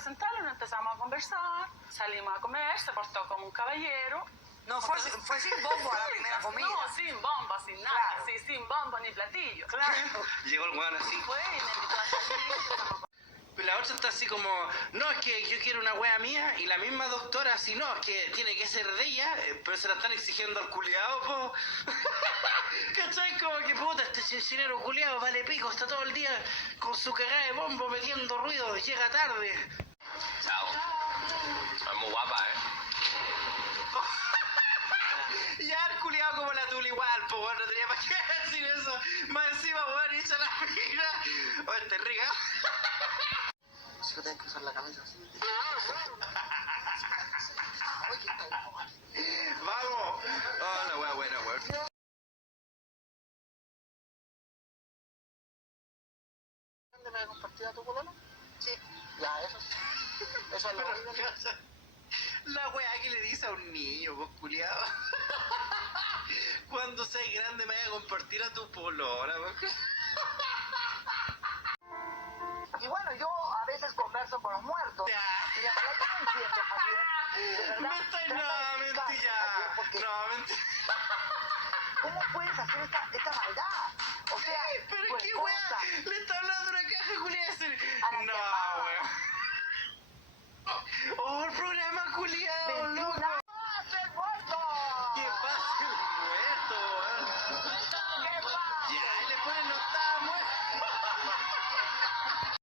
central y nos empezamos a conversar, salimos a comer, se portó como un caballero. No, fue sin bombo a la primera comida. No, sin bombo, sin nada, Claro. sí, sin bombo ni platillo. Claro. Llegó el weón así. Fue y me invitó a salir. Pero la otra está así como, no, es que yo quiero una wea mía, y la misma doctora así, no, es que tiene que ser de ella, pero se la están exigiendo al culiado, po. ¿Cachai? Como que puta, este cincinero culiado vale pico, está todo el día con su cagada de bombo metiendo ruido, llega tarde. Chao. Es muy guapa, Ya el culiado como la tula igual, po, weón, no tenía para qué decir eso. Más encima, weón, echa la pila. Oye, está rica. Si no tenés que usar la camisa así. ¡Vamos! Oh, la wea buena, weón. ¿Dónde me voy a compartir a tu pololo? Sí. Ya, eso sí. Eso es lo único que... La wea que le dice a un niño, vos culiado. Cuando seas grande me voy a compartir a tu polola, vos. Y bueno, yo a veces converso con los muertos. Ya. Y la verdad yo no entiendo, Javier. De verdad, Me estoy... trata No, de mentí explicarme, ya. Javier, porque No, mentí. ¿cómo puedes hacer esta maldad? O sea, Pero tu qué wea. esposa, Le está hablando una caja culiada. A la que No, amaba. weón. Oh, el